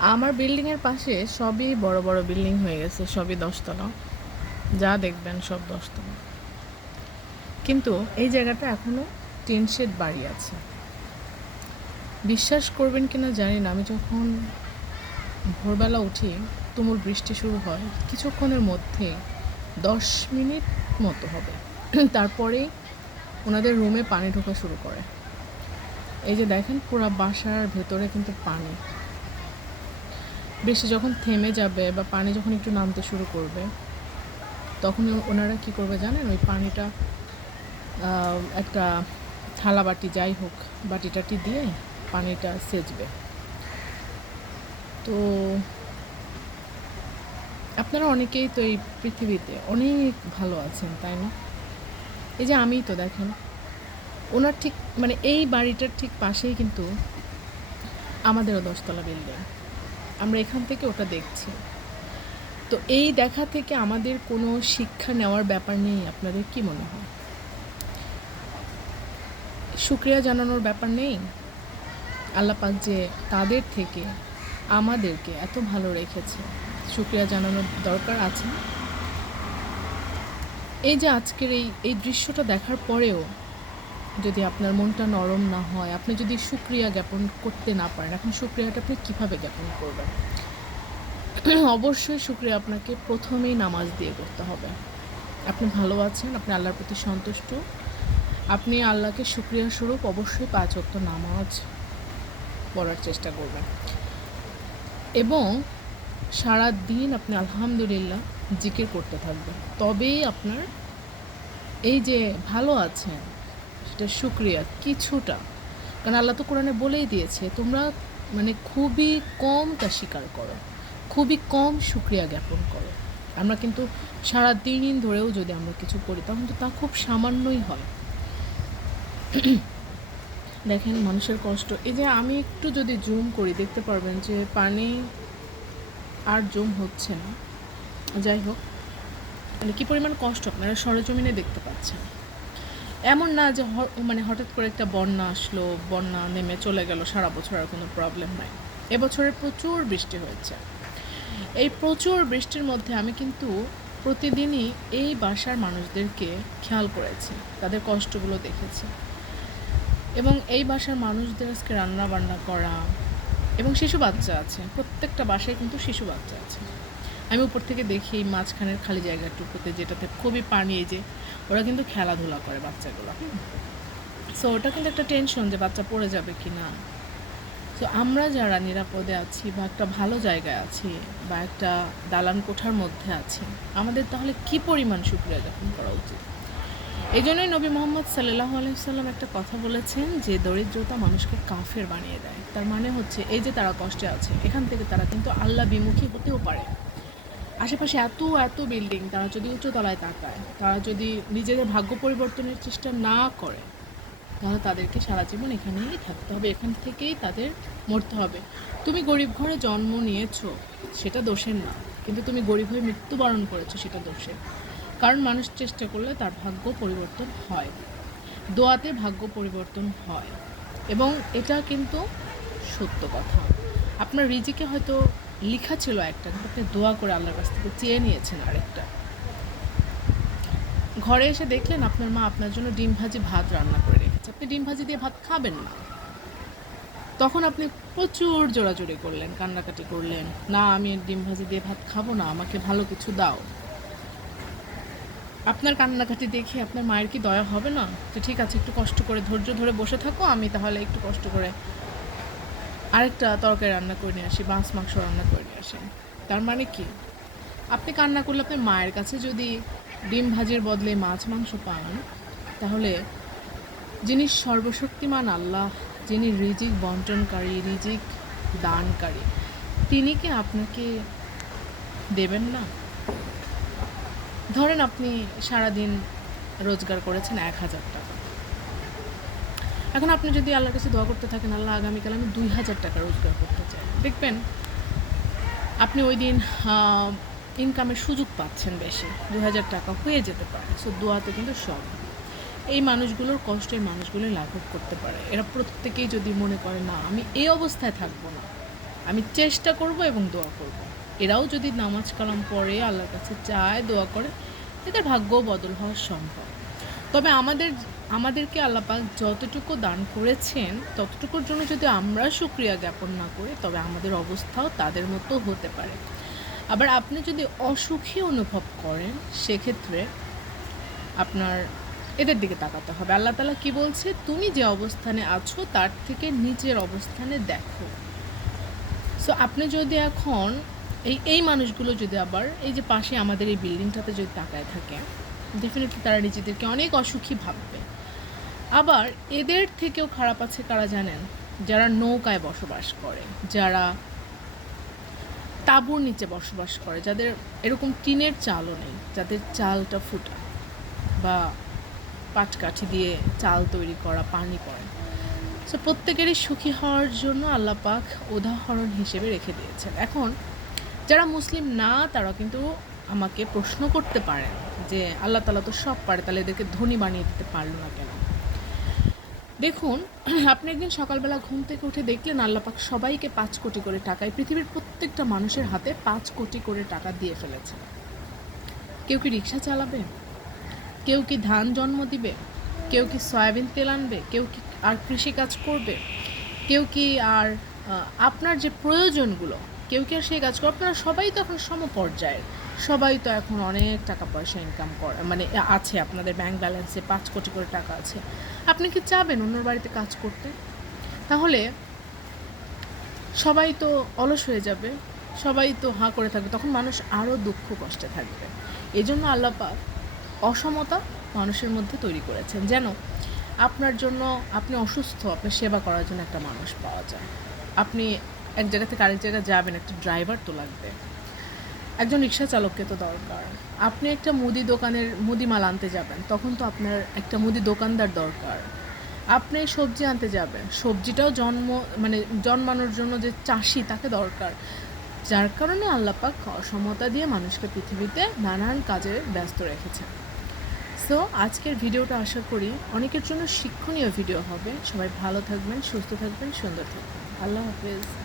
আমার বিল্ডিংয়ের পাশে সবই বড় বড় বিল্ডিং হয়ে গেছে, সবই দশতলা। যা দেখবেন সব দশতলা। কিন্তু এই জায়গাটা এখনও টিন শেড বাড়ি আছে। বিশ্বাস করবেন কিনা জানি না, আমি যখন ভোরবেলা উঠি, তুমুল বৃষ্টি শুরু হয়, কিছুক্ষণের মধ্যে দশ মিনিট মতো হবে। তারপরেই ওনাদের রুমে পানি ঢোকা শুরু করে। এই যে দেখেন, পুরো বাসার ভেতরে কিন্তু পানি। বৃষ্টি যখন থেমে যাবে বা পানি যখন একটু নামতে শুরু করবে, তখন ওনারা কি করবে জানেন? ওই পানিটা একটা থালা বাটি যাই হোক, বাটি টাটি দিয়ে পানিটা সেচবে তো আপনারা অনেকেই তো এই পৃথিবীতে অনেক ভালো আছেন, তাই না? এই যে আমিই তো দেখেন, ওনার ঠিক মানে এই বাড়িটার ঠিক পাশেই কিন্তু আমাদেরও দশতলা বিল্ডিং। আমরা এখান থেকে ওটা দেখছি। তো এই দেখা থেকে আমাদের কোনো শিক্ষা নেওয়ার ব্যাপার নেই, আপনাদের কি মনে হয়? শুক্রিয়া জানানোর ব্যাপার নেই? আল্লাহ পাক যে তাদের থেকে, আমাদেরকে এত ভালো রেখেছে। শুক্রিয়া জানানোর দরকার আছে এই যে আজকের এই এই দৃশ্যটা দেখার পরেও যদি আপনার মনটা নরম না হয়, আপনি যদি সুক্রিয়া জ্ঞাপন করতে না পারেন, এখন সুক্রিয়াটা আপনি কীভাবে জ্ঞাপন করবেন? অবশ্যই সুক্রিয়া আপনাকে প্রথমেই নামাজ দিয়ে করতে হবে। আপনি ভালো আছেন, আপনি আল্লাহর প্রতি সন্তুষ্ট। আপনি আল্লাহকে সুক্রিয়া স্বরূপ অবশ্যই পাঁচ অক্ত নামাজ পড়ার চেষ্টা করবেন। এবং সারা দিন আপনি আলহামদুলিল্লাহ জিকির করতে থাকবেন। তবেই আপনার এই যে ভালো আছেন সেটা শুক্রিয়া, কিছুটা। কারণ আল্লাহ তো কোরআনে বলেই দিয়েছে, তোমরা মানে খুবই কম তা স্বীকার করো, খুবই কম শুক্রিয়া জ্ঞাপন করো। আমরা কিন্তু সারা দিন ধরেও যদি আমরা কিছু করি, তখন তো তা খুব সামান্যই হয়। দেখেন মানুষের কষ্ট। এই যে আমি একটু যদি জুম করি, দেখতে পারবেন যে পানি আর জুম হচ্ছে না। যাই হোক মানে কী পরিমাণ কষ্ট আপনারা সরজমিনে দেখতে পাচ্ছেন। এমন না যে মানে হঠাৎ করে একটা বন্যা আসলো, বন্যা নেমে চলে গেল, সারা বছর আর কোনো প্রবলেম নাই। এবছরে প্রচুর বৃষ্টি হয়েছে। এই প্রচুর বৃষ্টির মধ্যে আমি কিন্তু প্রতিদিনই এই বাসার মানুষদেরকে খেয়াল করেছি, তাদের কষ্টগুলো দেখেছি। এবং এই বাসার মানুষদের আজকে রান্না বান্না করা, এবং শিশু বাচ্চা আছে, প্রত্যেকটা বাসায় কিন্তু শিশু বাচ্চা আছে। আমি উপর থেকে দেখি এই মাঝখানের খালি জায়গাটুকুতে যেটাতে খুবই পানি যে ওরা কিন্তু খেলাধুলা করে বাচ্চাগুলো। সো ওটা কিন্তু একটা টেনশন যে বাচ্চা পড়ে যাবে কি না সো আমরা যারা নিরাপদে আছি বা একটা ভালো জায়গায় আছি বা একটা দালান কোঠার মধ্যে আছি, আমাদের তাহলে কি পরিমাণ শুক্রিয়া জ্ঞাপন করা উচিত? এই জন্যই নবী মোহাম্মদ সাল্লাহ আলাইসাল্লাম একটা কথা বলেছেন যে দরিদ্রতা মানুষকে কাফের বানিয়ে দেয়। তার মানে হচ্ছে এই যে তারা কষ্টে আছে, এখান থেকে তারা কিন্তু আল্লাহ বিমুখী হতেও পারে। আশেপাশে এত এত বিল্ডিং তারা যদি উচ্চতলায় তাকায়, তারা যদি নিজেদের ভাগ্য পরিবর্তনের চেষ্টা না করে, তাহলে তাদেরকে সারা জীবন এখানেই থাকতে হবে, এখান থেকেই তাদের মরতে হবে। তুমি গরিব ঘরে জন্ম নিয়েছো, সেটা দোষের না, কিন্তু তুমি গরিব হয়ে মৃত্যুবরণ করেছ, সেটা দোষের। কারণ মানুষ চেষ্টা করলে তার ভাগ্য পরিবর্তন হয়। দোয়াতে ভাগ্য পরিবর্তন হয়। এবং এটা কিন্তু সত্য কথা। আপনার রিজিকে হয়তো লেখা ছিল একটা, আপনি দোয়া করে আল্লাহর কাছ থেকে চেয়ে নিয়েছেন আরেকটা। ঘরে এসে দেখলেন আপনার মা আপনার জন্য ডিম ভাজি ভাত রান্না করে রেখেছে। আপনি ডিম ভাজি দিয়ে ভাত খাবেন না। তখন আপনি প্রচুর জোরাজোরি করলেন, কান্নাকাটি করলেন, না, আমি ডিম ভাজি দিয়ে ভাত খাব না, আমাকে ভালো কিছু দাও। আপনার কান্নাকাটি দেখে আপনার মায়ের কি দয়া হবে না? যে ঠিক আছে, একটু কষ্ট করে, ধৈর্য ধরে বসে থাকো, আমি তাহলে একটু কষ্ট করে আরেকটা তরকারি রান্না করে নিয়ে আসি, মাছ, মাংস রান্না করে নিয়ে আসি। তার মানে কি? আপনি কান্না করলে আপনার মায়ের কাছে যদি ডিম ভাজির বদলে মাছ, মাংস পান, তাহলে যিনি সর্বশক্তিমান আল্লাহ, যিনি রিজিক বন্টনকারী, রিজিক দানকারী, তিনি কি আপনাকে দেবেন না? ধরেন আপনি সারাদিন রোজগার করেছেন এক হাজার টাকা। এখন আপনি যদি আল্লাহর কাছে দোয়া করতে থাকেন, আল্লাহ আগামীকাল আমি দুই হাজার টাকা রোজগার করতে চাই। দেখবেন, আপনি ওই দিন ইনকামের সুযোগ পাচ্ছেন বেশি দু হাজার টাকা হয়ে যেতে পারে। সো দোয়াতে কিন্তু সব। এই মানুষগুলোর কষ্ট এই মানুষগুলো লাঘব করতে পারে। এরা প্রত্যেকেই যদি মনে করে, না, আমি এই অবস্থায় থাকব না। আমি চেষ্টা করব এবং দোয়া করব। এরাও যদি নামাজ কালাম পড়ে, আল্লাহর কাছে চায়, দোয়া করে, এদের ভাগ্যও বদল হওয়া সম্ভব। তবে আমাদের আমাদেরকে আল্লাপাক যতটুকু দান করেছেন, ততটুকুর জন্য যদি আমরা সুক্রিয়া জ্ঞাপন না করি, তবে আমাদের অবস্থাও তাদের মতো হতে পারে। আবার আপনি যদি অসুখী অনুভব করেন, সেক্ষেত্রে আপনার এদের দিকে তাকাতে হবে। আল্লাহ তালা কি বলছে? তুমি যে অবস্থানে আছো, তার থেকে নিজের অবস্থানে দেখো। সো আপনি যদি এখন এই এই মানুষগুলো যদি আবার এই যে পাশে আমাদের এই বিল্ডিংটাতে যদি তাকায় থাকে ডেফিনেটলি তারা নিজেদেরকে অনেক অসুখী ভাববে। আবার এদের থেকেও খারাপ আছে কারা জানেন? যারা নৌকায় বসবাস করে, যারা তাঁবুর নিচে বসবাস করে, যাদের এরকম টিনের চালও নেই, যাদের চালটা ফুটা বা পাটকাঠি দিয়ে চাল তৈরি করা, পানি পড়ে। সো প্রত্যেকেরই সুখী হওয়ার জন্য আল্লাহ পাক উদাহরণ হিসেবে রেখে দিয়েছেন। এখন, যারা মুসলিম না, তারা কিন্তু আমাকে প্রশ্ন করতে পারেন। যে আল্লাহ তালা তো সব পারে, তাহলে এদেরকে ধনী বানিয়ে দিতে পারল না কেন? দেখুন, আপনি একদিন সকালবেলা ঘুম থেকে উঠে দেখলেন আল্লাপাক সবাইকে পাঁচ কোটি করে টাকায় পৃথিবীর প্রত্যেকটা মানুষের হাতে পাঁচ কোটি করে টাকা দিয়ে ফেলেছে। কেউ কি রিক্সা চালাবে? কেউ কি ধান জন্ম দিবে? কেউ কি সয়াবিন তেল আনবে? কেউ কি আর কৃষিকাজ করবে? কেউ কি আর আপনার যে প্রয়োজনগুলো, কেউ কি আর সেই কাজ করবে? আপনারা সবাই তো এখন সমপর্যায়ের। সবাই তো এখন অনেক টাকা পয়সা ইনকাম করে মানে আছে, আপনাদের ব্যাংক ব্যালেন্সে পাঁচ কোটি করে টাকা আছে। আপনি কি চাবেন অন্যর বাড়িতে কাজ করতে? তাহলে সবাই তো অলস হয়ে যাবে, সবাই তো হাঁ করে থাকবে, তখন মানুষ আরও দুঃখ কষ্টে থাকবে। এই জন্য আল্লাপাক অসমতা মানুষের মধ্যে তৈরি করেছেন, যেন আপনার জন্য আপনি অসুস্থ, আপনার সেবা করার জন্য একটা মানুষ পাওয়া যায়। আপনি এক জায়গা থেকে আরেক জায়গায় যাবেন, একটা ড্রাইভার তো লাগবে। একজন রিক্সা চালককে তো দরকার। আপনি একটা মুদি দোকানের মুদি মাল আনতে যাবেন, তখন তো আপনার একটা মুদি দোকানদার দরকার। আপনি সবজি আনতে যাবেন, সবজিটাও জন্ম মানে জন্মানোর জন্য যে চাষি তাকে দরকার। যার কারণে আল্লাপাক অসমতা দিয়ে মানুষকে পৃথিবীতে নানান কাজে ব্যস্ত রেখেছে সো, আজকের ভিডিওটা আশা করি অনেকের জন্য শিক্ষণীয় ভিডিও হবে। সবাই ভালো থাকবেন, সুস্থ থাকবেন, সুন্দর থাকবেন। আল্লাহ হাফেজ।